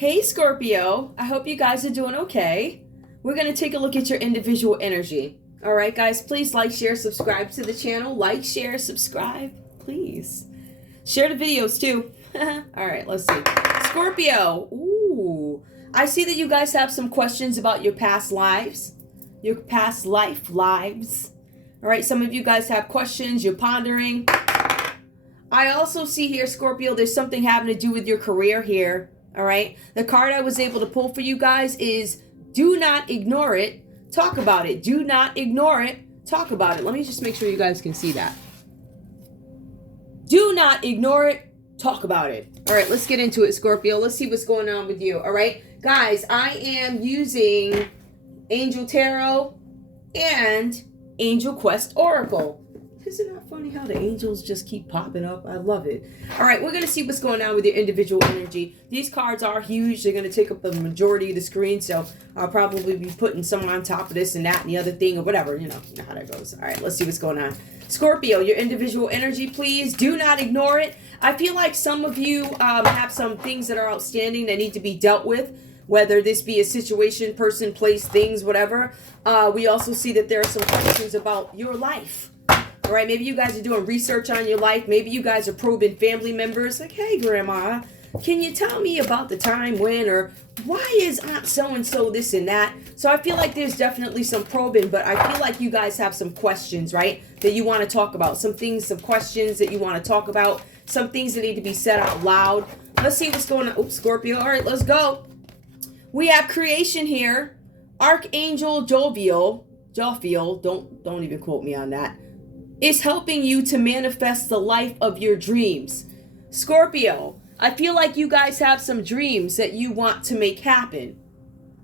Hey Scorpio, I hope you guys are doing okay. We're going to take a look at your individual energy. All right, guys, please like, share, subscribe to the channel. Like, share, subscribe, please. Share the videos too. All right, let's see. Scorpio, ooh, I see that you guys have some questions about your past lives, your past lives. All right, some of you guys have questions, you're pondering. I also see here, Scorpio, there's something having to do with your career here. All right. The card I was able to pull for you guys is do not ignore it. Talk about it. Do not ignore it. Talk about it. Let me just make sure you guys can see that. Do not ignore it. Talk about it. All right. Let's get into it, Scorpio. Let's see what's going on with you. All right. Guys, I am using Angel Tarot and Angel Quest Oracle. Isn't it not funny how the angels just keep popping up? I love it. All right, we're going to see what's going on with your individual energy. These cards are huge. They're going to take up the majority of the screen, so I'll probably be putting some on top of this and that and the other thing or whatever. You know how that goes. All right, let's see what's going on. Scorpio, your individual energy, please do not ignore it. I feel like some of you have some things that are outstanding that need to be dealt with, whether this be a situation, person, place, things, whatever. We also see that there are some questions about your life. All right, maybe you guys are doing research on your life. Maybe you guys are probing family members. Like, hey, Grandma, can you tell me about the time when, or why is Aunt so-and-so this and that? So I feel like there's definitely some probing, but I feel like you guys have some questions, right, that you want to talk about. Some things, some questions that you want to talk about. Some things that need to be said out loud. Let's see what's going on. Oops, Scorpio. All right, let's go. We have creation here. Archangel Jovial, don't even quote me on that, is helping you to manifest the life of your dreams. Scorpio, I feel like you guys have some dreams that you want to make happen.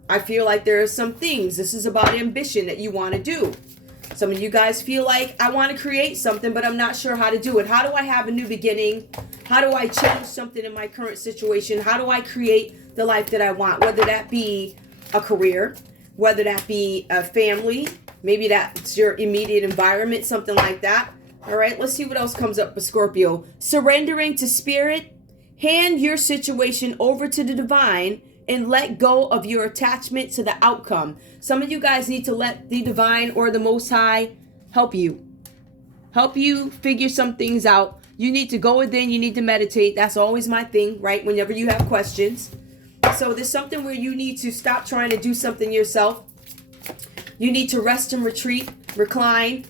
I feel like there are some things, this is about ambition that you want to do. Some of you guys feel like, I want to create something, but I'm not sure how to do it. How do I have a new beginning? How do I change something in my current situation? How do I create the life that I want? Whether that be a career, whether that be a family, maybe that's your immediate environment, something like that. All right, let's see what else comes up for Scorpio. Surrendering to spirit. Hand your situation over to the divine and let go of your attachment to the outcome. Some of you guys need to let the divine or the Most High help you. Help you figure some things out. You need to go within. You need to meditate. That's always my thing, right? Whenever you have questions. So there's something where you need to stop trying to do something yourself. You need to rest and retreat, recline,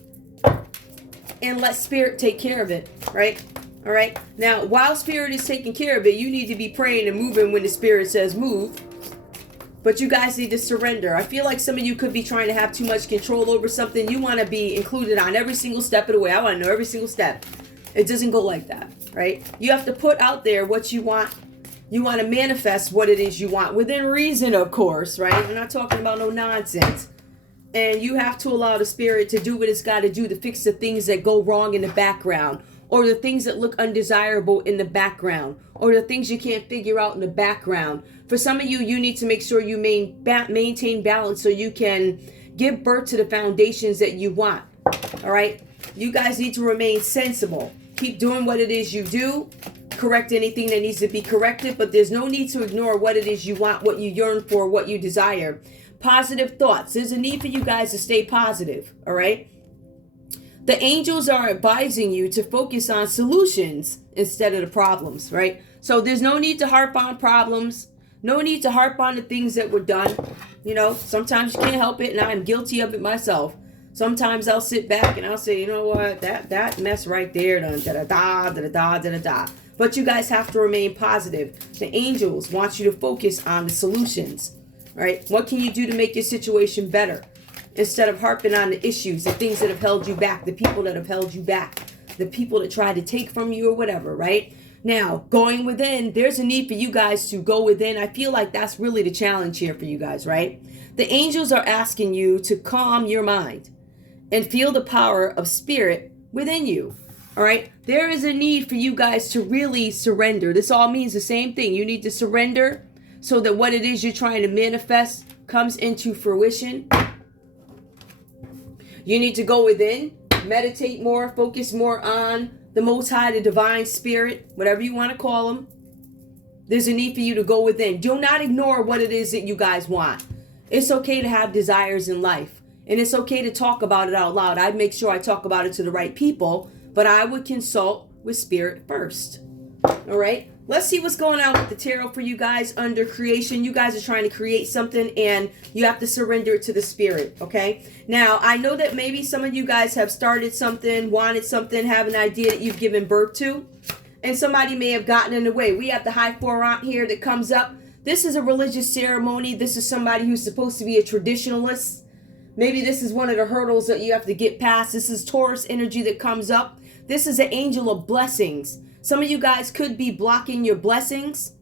and let spirit take care of it, right? All right. Now, while spirit is taking care of it, you need to be praying and moving when the spirit says move. But you guys need to surrender. I feel like some of you could be trying to have too much control over something. You want to be included on every single step of the way. I want to know every single step. It doesn't go like that, right? You have to put out there what you want. You want to manifest what it is you want within reason, of course, right? I'm not talking about no nonsense. And you have to allow the spirit to do what it's got to do to fix the things that go wrong in the background, or the things that look undesirable in the background, or the things you can't figure out in the background. For some of you, you need to make sure you maintain balance so you can give birth to the foundations that you want. All right? You guys need to remain sensible. Keep doing what it is you do. Correct anything that needs to be corrected, but there's no need to ignore what it is you want, what you yearn for, what you desire. Positive thoughts. There's a need for you guys to stay positive, all right? The angels are advising you to focus on solutions instead of the problems, right? So there's no need to harp on problems. No need to harp on the things that were done. You know, sometimes you can't help it, and I'm guilty of it myself. Sometimes I'll sit back and I'll say, you know what, that mess right there, done da-da-da, da-da-da, da-da-da. But you guys have to remain positive. The angels want you to focus on the solutions. Right? What can you do to make your situation better? Instead of harping on the issues, the things that have held you back, the people that have held you back, the people that tried to take from you or whatever, right? Now, going within, there's a need for you guys to go within. I feel like that's really the challenge here for you guys, right? The angels are asking you to calm your mind and feel the power of spirit within you. All right? There is a need for you guys to really surrender. This all means the same thing. You need to surrender so that what it is you're trying to manifest comes into fruition. You need to go within, meditate more, focus more on the Most High, the divine spirit, whatever you want to call them. There's a need for you to go within. Do not ignore what it is that you guys want. It's okay to have desires in life. And it's okay to talk about it out loud. I'd make sure I talk about it to the right people, but I would consult with spirit first. All right? Let's see what's going on with the tarot for you guys under creation. You guys are trying to create something and you have to surrender it to the spirit, okay? Now, I know that maybe some of you guys have started something, wanted something, have an idea that you've given birth to, and somebody may have gotten in the way. We have the High Four Aunt here that comes up. This is a religious ceremony. This is somebody who's supposed to be a traditionalist. Maybe this is one of the hurdles that you have to get past. This is Taurus energy that comes up. This is an angel of blessings. Some of you guys could be blocking your blessings.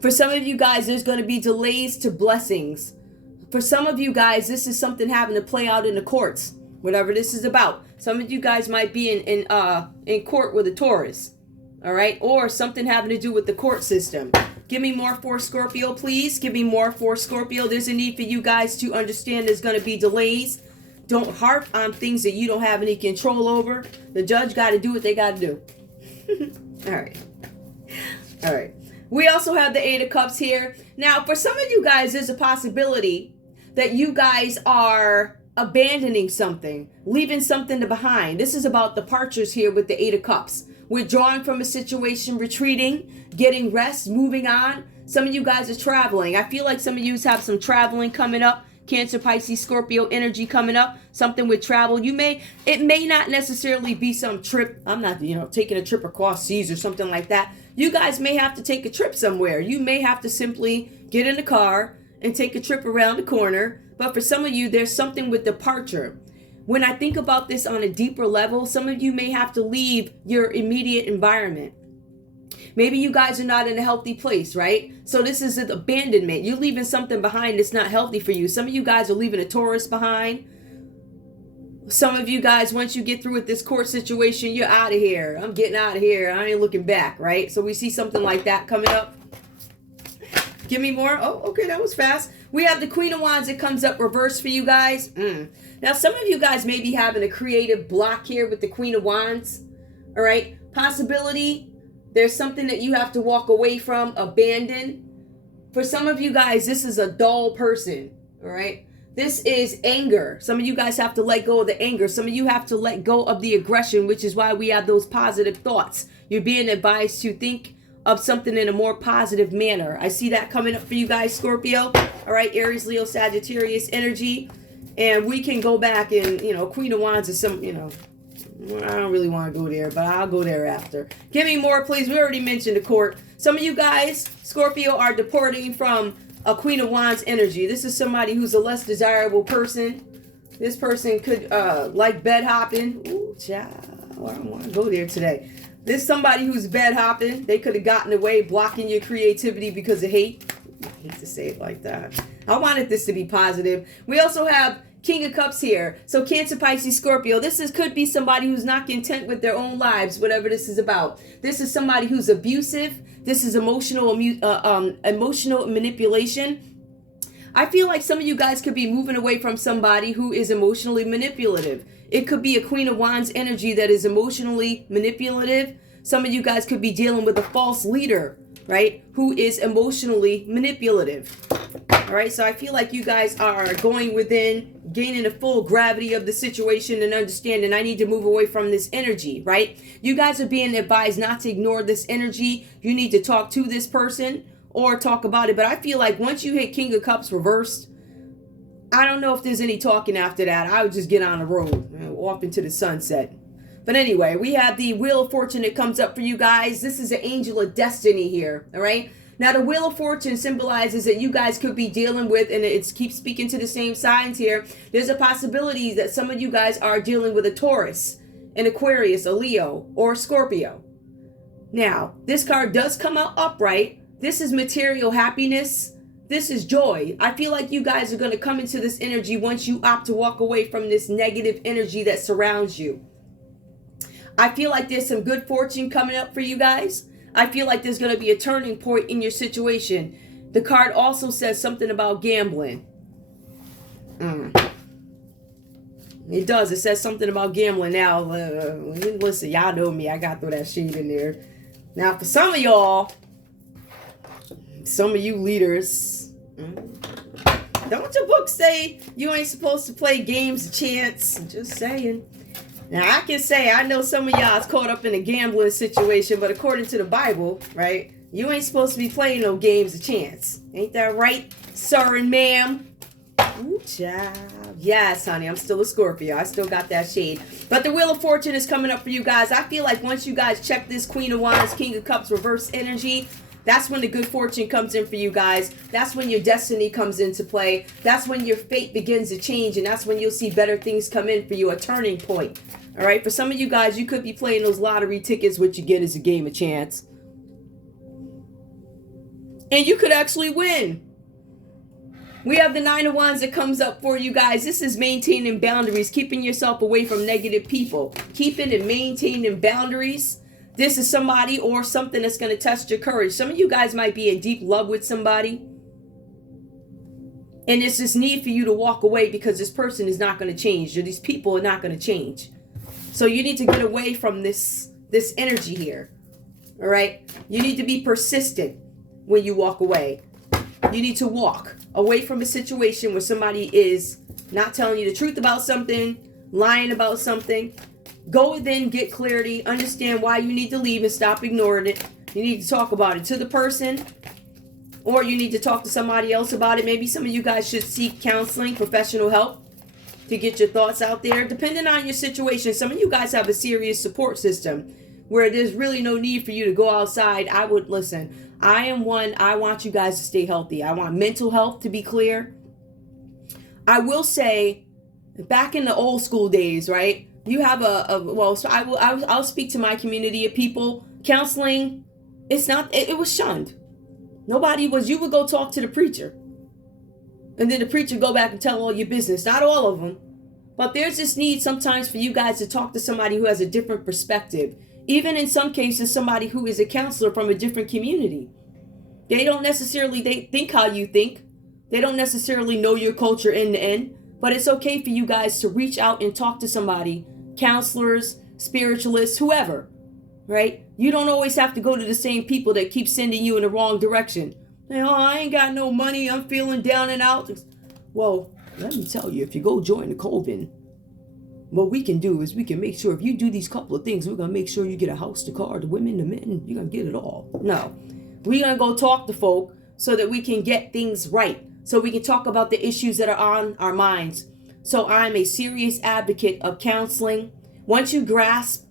For some of you guys, there's going to be delays to blessings. For some of you guys, this is something having to play out in the courts, whatever this is about. Some of you guys might be in court with a Taurus, all right? Or something having to do with the court system. Give me more for Scorpio, please. Give me more for Scorpio. There's a need for you guys to understand there's going to be delays. Don't harp on things that you don't have any control over. The judge got to do what they got to do. All right. We also have the Eight of Cups here. Now, for some of you guys, there's a possibility that you guys are abandoning something, leaving something behind. This is about departures here with the Eight of Cups. Withdrawing from a situation, retreating, getting rest, moving on. Some of you guys are traveling. I feel like some of you have some traveling coming up. Cancer, Pisces, Scorpio energy coming up. Something with travel. It may not necessarily be some trip. I'm not, taking a trip across seas or something like that. You guys may have to take a trip somewhere. You may have to simply get in the car and take a trip around the corner. But for some of you, there's something with departure. When I think about this on a deeper level, some of you may have to leave your immediate environment. Maybe you guys are not in a healthy place, right? So this is an abandonment. You're leaving something behind that's not healthy for you. Some of you guys are leaving a Taurus behind. Some of you guys, once you get through with this court situation, you're out of here. I'm getting out of here. I ain't looking back, right? So we see something like that coming up. Give me more. Oh, okay, that was fast. We have the Queen of Wands that comes up reversed for you guys. Now, some of you guys may be having a creative block here with the Queen of Wands. All right. Possibility. There's something that you have to walk away from, abandon. For some of you guys, this is a dull person. All right. This is anger. Some of you guys have to let go of the anger. Some of you have to let go of the aggression, which is why we have those positive thoughts. You're being advised to think of something in a more positive manner. I see that coming up for you guys, Scorpio. All right, Aries, Leo, Sagittarius energy. And we can go back and, Queen of Wands is some, I don't really want to go there, but I'll go there after. Give me more, please. We already mentioned the court. Some of you guys, Scorpio, are departing from a Queen of Wands energy. This is somebody who's a less desirable person. This person could like bed hopping. Ooh, child. I don't want to go there today. This is somebody who's bed hopping. They could have gotten away, blocking your creativity because of hate. I hate to say it like that. I wanted this to be positive. We also have King of Cups here. So Cancer, Pisces, Scorpio. Could be somebody who's not content with their own lives, whatever this is about. This is somebody who's abusive. This is emotional manipulation. I feel like some of you guys could be moving away from somebody who is emotionally manipulative. It could be a Queen of Wands energy that is emotionally manipulative. Some of you guys could be dealing with a false leader, right? Who is emotionally manipulative. All right, so I feel like you guys are going within, gaining the full gravity of the situation and understanding I need to move away from this energy, right? You guys are being advised not to ignore this energy. You need to talk to this person or talk about it. But I feel like once you hit King of Cups reversed, I don't know if there's any talking after that. I would just get on the road, off into the sunset. But anyway, we have the Wheel of Fortune that comes up for you guys. This is an angel of destiny here, all right? Now, the Wheel of Fortune symbolizes that you guys could be dealing with, and it keeps speaking to the same signs here. There's a possibility that some of you guys are dealing with a Taurus, an Aquarius, a Leo, or a Scorpio. Now, this card does come out upright. This is material happiness. This is joy. I feel like you guys are going to come into this energy once you opt to walk away from this negative energy that surrounds you. I feel like there's some good fortune coming up for you guys. I feel like there's going to be a turning point in your situation. The card also says something about gambling. It does. It says something about gambling. Now, listen, y'all know me. I got to throw that shade in there. Now, for some of y'all, Some of you leaders, don't your book say you ain't supposed to play games of chance? Just saying. Now, I can say I know some of y'all is caught up in a gambling situation, but according to the Bible, right, you ain't supposed to be playing no games of chance. Ain't that right, sir and ma'am? Ooh, child. Yes, honey, I'm still a Scorpio. I still got that shade. But the Wheel of Fortune is coming up for you guys. I feel like once you guys check this Queen of Wands, King of Cups reverse energy, that's when the good fortune comes in for you guys. That's when your destiny comes into play. That's when your fate begins to change. And that's when you'll see better things come in for you, a turning point. All right, for some of you guys, you could be playing those lottery tickets. What you get is a game of chance. And you could actually win. We have the Nine of Wands that comes up for you guys. This is maintaining boundaries, keeping yourself away from negative people. Keeping and maintaining boundaries. This is somebody or something that's going to test your courage. Some of you guys might be in deep love with somebody. And it's this need for you to walk away because this person is not going to change. Or these people are not going to change. So you need to get away from this energy here. All right? You need to be persistent when you walk away. You need to walk away from a situation where somebody is not telling you the truth about something, lying about something. Go within, get clarity, understand why you need to leave and stop ignoring it. You need to talk about it to the person, or you need to talk to somebody else about it. Maybe some of you guys should seek counseling, professional help to get your thoughts out there. Depending on your situation, some of you guys have a serious support system where there's really no need for you to go outside. I would listen. I am one. I want you guys to stay healthy. I want mental health to be clear. I will say, back in the old school days, right? You have so I'll speak to my community of people. Counseling, it was shunned. You would go talk to the preacher. And then the preacher go back and tell all your business. Not all of them. But there's this need sometimes for you guys to talk to somebody who has a different perspective. Even in some cases, somebody who is a counselor from a different community. They think how you think. They don't necessarily know your culture end to end. But it's okay for you guys to reach out and talk to somebody. Counselors, spiritualists, whoever. Right? You don't always have to go to the same people that keep sending you in the wrong direction. I ain't got no money. I'm feeling down and out. Well, let me tell you, if you go join the coven, what we can do is we can make sure if you do these couple of things, we're going to make sure you get a house, the car, the women, the men. You're going to get it all. No. We're going to go talk to folk so that we can get things right. So we can talk about the issues that are on our minds. So I'm a serious advocate of counseling. Once you grasp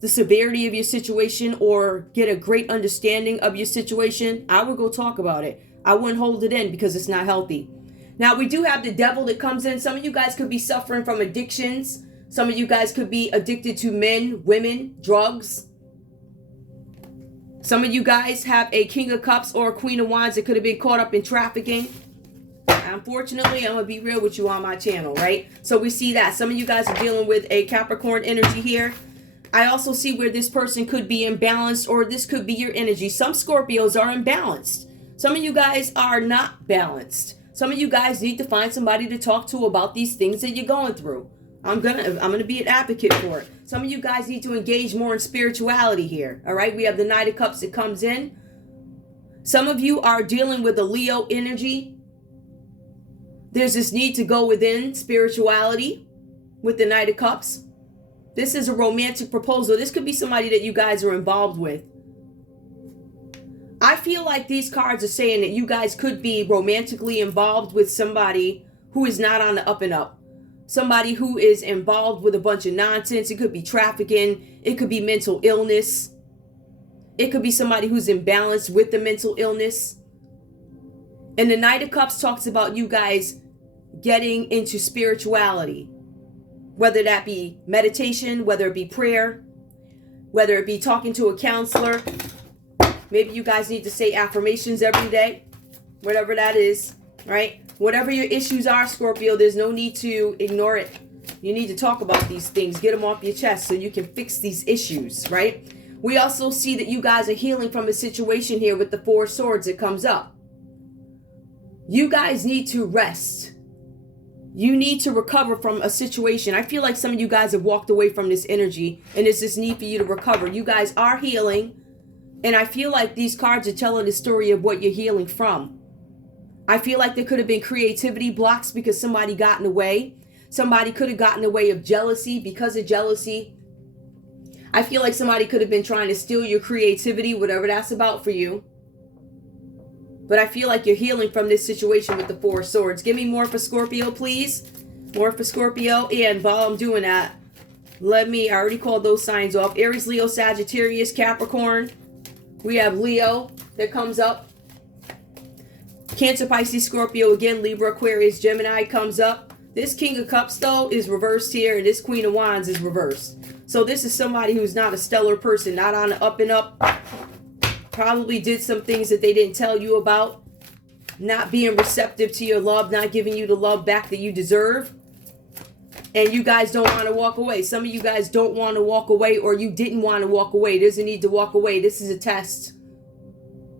the severity of your situation or get a great understanding of your situation, I would go talk about it. I wouldn't hold it in because it's not healthy. Now, we do have the devil that comes in. Some of you guys could be suffering from addictions. Some of you guys could be addicted to men, women, drugs. Some of you guys have a King of Cups or a Queen of Wands that could have been caught up in trafficking. Unfortunately, I'm going to be real with you on my channel, right? So we see that. Some of you guys are dealing with a Capricorn energy here. I also see where this person could be imbalanced, or this could be your energy. Some Scorpios are imbalanced. Some of you guys are not balanced. Some of you guys need to find somebody to talk to about these things that you're going through. I'm gonna be an advocate for it. Some of you guys need to engage more in spirituality here. All right, we have the Knight of Cups that comes in. Some of you are dealing with a Leo energy. There's this need to go within spirituality with the Knight of Cups. This is a romantic proposal. This could be somebody that you guys are involved with. I feel like these cards are saying that you guys could be romantically involved with somebody who is not on the up and up. Somebody who is involved with a bunch of nonsense. It could be trafficking. It could be mental illness. It could be somebody who's imbalanced with the mental illness. And the Knight of Cups talks about you guys getting into spirituality. Whether that be meditation, whether it be prayer, whether it be talking to a counselor. Maybe you guys need to say affirmations every day. Whatever that is, right? Whatever your issues are, Scorpio, there's no need to ignore it. You need to talk about these things. Get them off your chest so you can fix these issues, right? We also see that you guys are healing from a situation here with the Four of Swords that comes up. You guys need to rest. You need to recover from a situation. I feel like some of you guys have walked away from this energy and there's this need for you to recover. You guys are healing. And I feel like these cards are telling the story of what you're healing from. I feel like there could have been creativity blocks because somebody got in the way. Somebody could have gotten in the way of jealousy because of jealousy. I feel like somebody could have been trying to steal your creativity, whatever that's about for you. But I feel like you're healing from this situation with the Four of Swords. Give me more for Scorpio, please. More for Scorpio. And while I'm doing that, I already called those signs off. Aries, Leo, Sagittarius, Capricorn. We have Leo that comes up. Cancer, Pisces, Scorpio again. Libra, Aquarius, Gemini comes up. This King of Cups, though, is reversed here. And this Queen of Wands is reversed. So this is somebody who's not a stellar person. Not on the up and up. Probably did some things that they didn't tell you about. Not being receptive to your love. Not giving you the love back that you deserve. And you guys don't want to walk away. Some of you guys don't want to walk away, or you didn't want to walk away. There's a need to walk away. This is a test.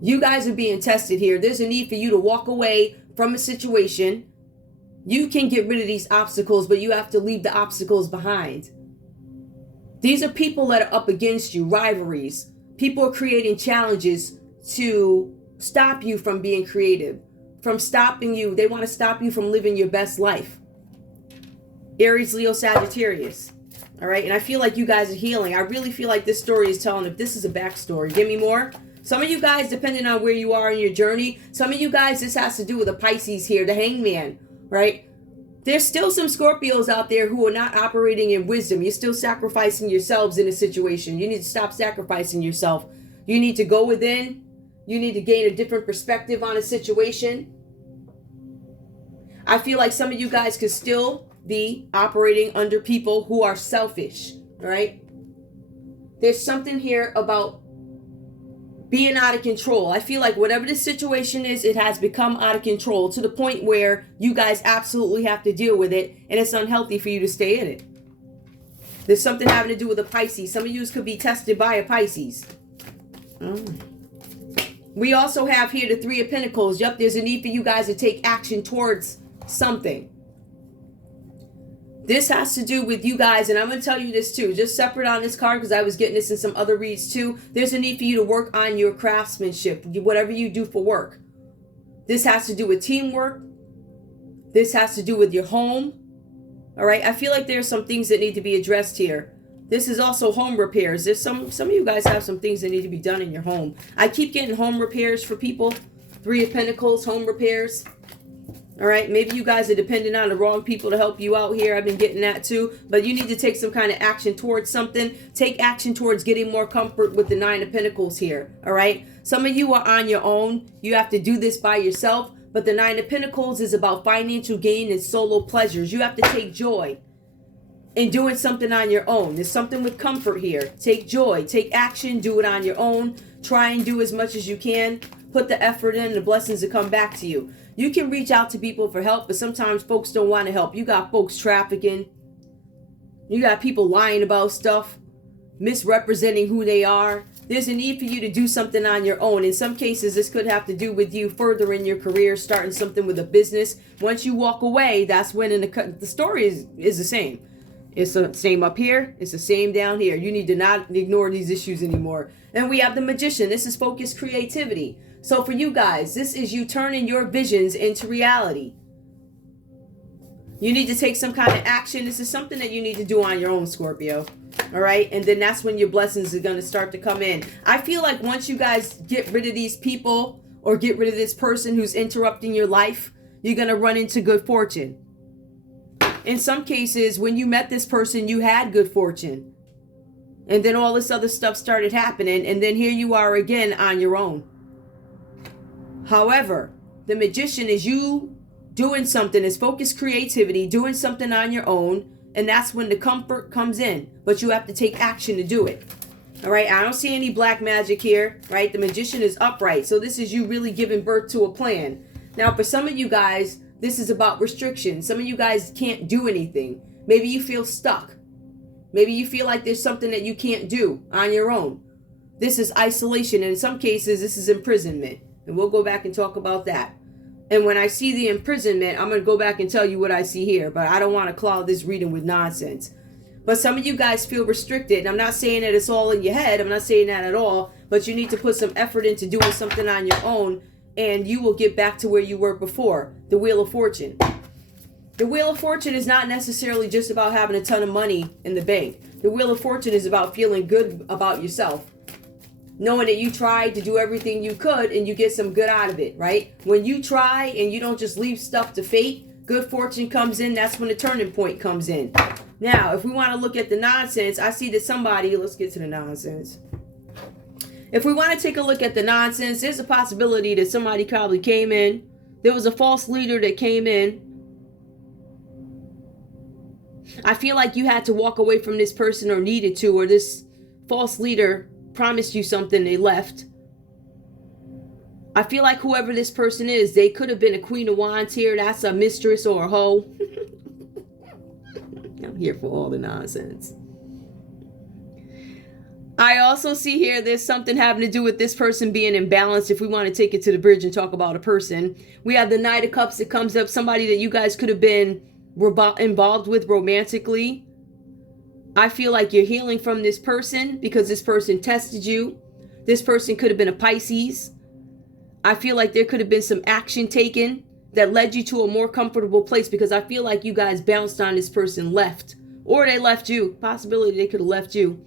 You guys are being tested here. There's a need for you to walk away from a situation. You can get rid of these obstacles, but you have to leave the obstacles behind. These are people that are up against you, rivalries. People are creating challenges to stop you from being creative, from stopping you. They want to stop you from living your best life. Aries, Leo, Sagittarius. All right. And I feel like you guys are healing. I really feel like this story is telling if this is a backstory. Give me more. Some of you guys, depending on where you are in your journey, some of you guys, this has to do with the Pisces here, the Hangman, right? There's still some Scorpios out there who are not operating in wisdom. You're still sacrificing yourselves in a situation. You need to stop sacrificing yourself. You need to go within. You need to gain a different perspective on a situation. I feel like some of you guys could still be operating under people who are selfish, right? There's something here about being out of control. I feel like whatever the situation is, it has become out of control to the point where you guys absolutely have to deal with it, and it's unhealthy for you to stay in it. There's something having to do with a Pisces. Some of you could be tested by a Pisces. We also have here the Three of Pentacles. Yep, there's a need for you guys to take action towards something. This has to do with you guys, and I'm going to tell you this too, just separate on this card because I was getting this in some other reads too. There's a need for you to work on your craftsmanship, whatever you do for work. This has to do with teamwork. This has to do with your home. All right, I feel like there's some things that need to be addressed here. This is also home repairs. There's some of you guys have some things that need to be done in your home. I keep getting home repairs for people. Three of Pentacles, home repairs. All right, maybe you guys are depending on the wrong people to help you out here. I've been getting that too. But you need to take some kind of action towards something. Take action towards getting more comfort with the Nine of Pentacles here. All right, some of you are on your own. You have to do this by yourself. But the Nine of Pentacles is about financial gain and solo pleasures. You have to take joy in doing something on your own. There's something with comfort here. Take joy, take action, do it on your own. Try and do as much as you can. Put the effort in, the blessings will come back to you. You can reach out to people for help, but sometimes folks don't want to help. You got folks trafficking. You got people lying about stuff, misrepresenting who they are. There's a need for you to do something on your own. In some cases, this could have to do with you furthering your career, starting something with a business. Once you walk away, that's when the story is the same. It's the same up here. It's the same down here. You need to not ignore these issues anymore. And we have the Magician. This is focused creativity. So for you guys, this is you turning your visions into reality. You need to take some kind of action. This is something that you need to do on your own, Scorpio. All right. And then that's when your blessings are going to start to come in. I feel like once you guys get rid of these people or get rid of this person who's interrupting your life, you're going to run into good fortune. In some cases, when you met this person, you had good fortune. And then all this other stuff started happening. And then here you are again on your own. However, the Magician is you doing something. It's focused creativity, doing something on your own. And that's when the comfort comes in. But you have to take action to do it. All right. I don't see any black magic here. Right. The Magician is upright. So this is you really giving birth to a plan. Now, for some of you guys, this is about restrictions. Some of you guys can't do anything. Maybe you feel stuck. Maybe you feel like there's something that you can't do on your own. This is isolation. And in some cases, this is imprisonment. And we'll go back and talk about that. And when I see the imprisonment, I'm going to go back and tell you what I see here. But I don't want to cloud this reading with nonsense. But some of you guys feel restricted. And I'm not saying that it's all in your head. I'm not saying that at all. but you need to put some effort into doing something on your own, and you will get back to where you were before. The Wheel of Fortune. The Wheel of Fortune is not necessarily just about having a ton of money in the bank. The Wheel of Fortune is about feeling good about yourself. Knowing that you tried to do everything you could and you get some good out of it, right? When you try and you don't just leave stuff to fate, good fortune comes in. That's when the turning point comes in. Now, if we want to look at the nonsense, I see that somebody, let's get to the nonsense. If we want to take a look at the nonsense, there's a possibility that somebody probably came in. There was a false leader that came in. I feel like you had to walk away from this person or needed to, or this false leader promised you something, they left. I feel like whoever this person is, they could have been a Queen of Wands here. That's a mistress or a hoe. I'm here for all the nonsense. I also see here there's something having to do with this person being imbalanced. If we want to take it to the bridge and talk about a person, we have the Knight of Cups that comes up. Somebody that you guys could have been involved with romantically. I feel like you're healing from this person because this person tested you. This person could have been a Pisces. I feel like there could have been some action taken that led you to a more comfortable place, because I feel like you guys bounced on this person, left, or they left you. Possibility they could have left you.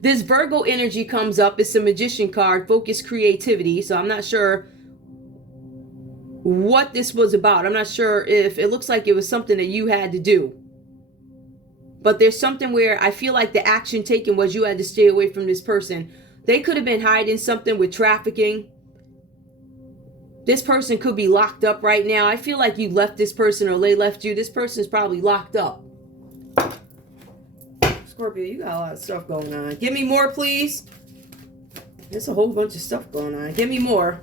This Virgo energy comes up. It's a Magician card, focus, creativity. So I'm not sure what this was about. I'm not sure if it looks like it was something that you had to do. But there's something where I feel like the action taken was you had to stay away from this person. They could have been hiding something with trafficking. This person could be locked up right now. I feel like you left this person or they left you. This person's probably locked up. Scorpio, you got a lot of stuff going on. Give me more, please. There's a whole bunch of stuff going on. Give me more.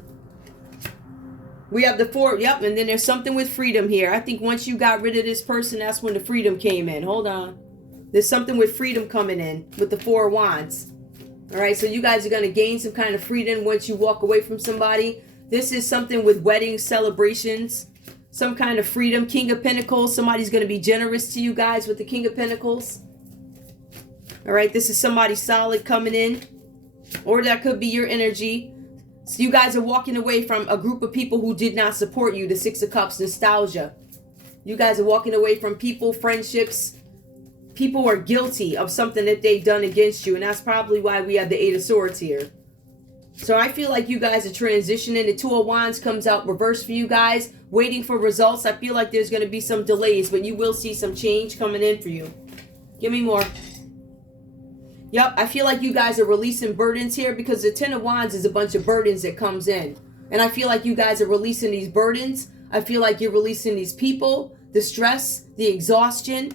We have the 4. Yep, and then there's something with freedom here. I think once you got rid of this person, that's when the freedom came in. Hold on. There's something with freedom coming in with the 4 of Wands. All right, so you guys are going to gain some kind of freedom once you walk away from somebody. This is something with wedding celebrations. Some kind of freedom. King of Pentacles. Somebody's going to be generous to you guys with the King of Pentacles. All right, this is somebody solid coming in. Or that could be your energy. So you guys are walking away from a group of people who did not support you. The 6 of Cups, nostalgia. You guys are walking away from people, friendships. People are guilty of something that they've done against you. And that's probably why we have the 8 of Swords here. So I feel like you guys are transitioning. The 2 of Wands comes out reverse for you guys. Waiting for results. I feel like there's going to be some delays, but you will see some change coming in for you. Give me more. Yep, I feel like you guys are releasing burdens here, because the 10 of Wands is a bunch of burdens that comes in. And I feel like you guys are releasing these burdens. I feel like you're releasing these people, the stress, the exhaustion.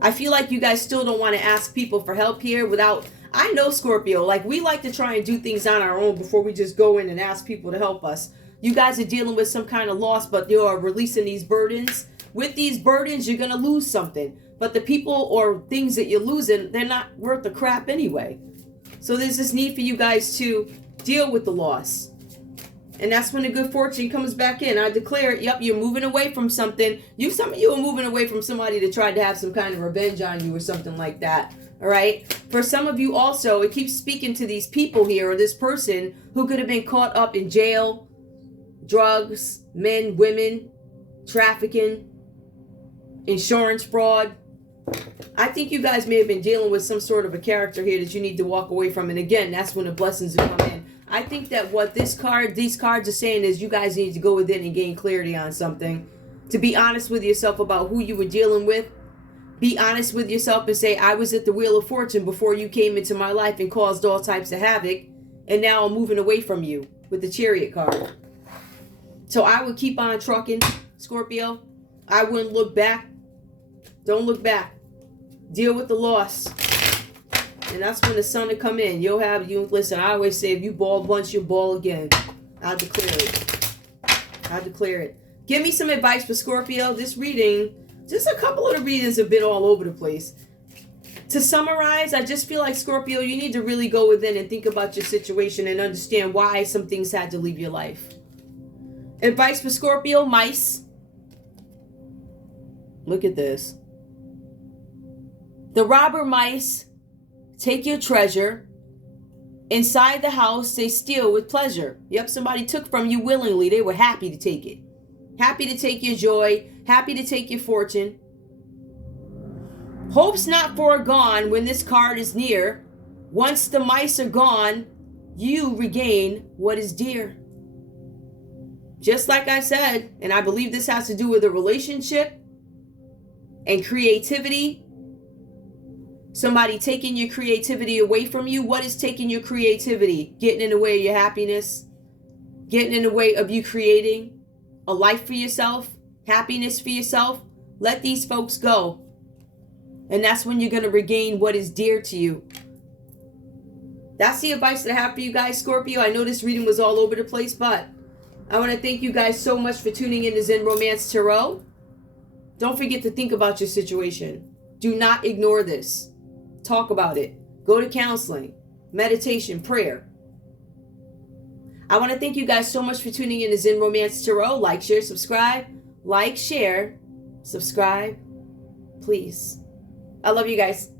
I feel like you guys still don't want to ask people for help here without... I know, Scorpio, like we like to try and do things on our own before we just go in and ask people to help us. You guys are dealing with some kind of loss, but you are releasing these burdens. With these burdens, you're going to lose something. But the people or things that you're losing, they're not worth the crap anyway. So there's this need for you guys to deal with the loss. And that's when the good fortune comes back in. I declare it. Yep, you're moving away from something. Some of you are moving away from somebody that tried to have some kind of revenge on you or something like that. All right. For some of you also, it keeps speaking to these people here, or this person who could have been caught up in jail, drugs, men, women, trafficking, insurance fraud. I think you guys may have been dealing with some sort of a character here that you need to walk away from. And again, that's when the blessings will come in. I think that what these cards are saying is you guys need to go within and gain clarity on something. To be honest with yourself about who you were dealing with. Be honest with yourself and say, I was at the Wheel of Fortune before you came into my life and caused all types of havoc. And now I'm moving away from you with the Chariot card. So I would keep on trucking, Scorpio. I wouldn't look back. Don't look back. Deal with the loss. And that's when the sun will come in. Listen, I always say, if you ball once, you'll ball again. I declare it. I declare it. Give me some advice for Scorpio. This reading, just a couple of the readings have been all over the place. To summarize, I just feel like, Scorpio, you need to really go within and think about your situation and understand why some things had to leave your life. Advice for Scorpio, mice. Look at this. The robber mice take your treasure, Inside the house, they steal with pleasure. Yep, somebody took from you willingly. They were happy to take it. Happy to take your joy. Happy to take your fortune. Hope's not foregone when this card is near. Once the mice are gone, you regain what is dear. Just like I said, and I believe this has to do with a relationship and creativity. Somebody taking your creativity away from you. What is taking your creativity? Getting in the way of your happiness. Getting in the way of you creating a life for yourself. Happiness for yourself. Let these folks go. And that's when you're going to regain what is dear to you. That's the advice that I have for you guys, Scorpio. I know this reading was all over the place, but I want to thank you guys so much for tuning in to Zen Romance Tarot. Don't forget to think about your situation. Do not ignore this. Talk about it. Go to counseling, meditation, prayer. I want to thank you guys so much for tuning in to Zen Romance Tarot. Like, share, subscribe. Like, share, subscribe, please. I love you guys.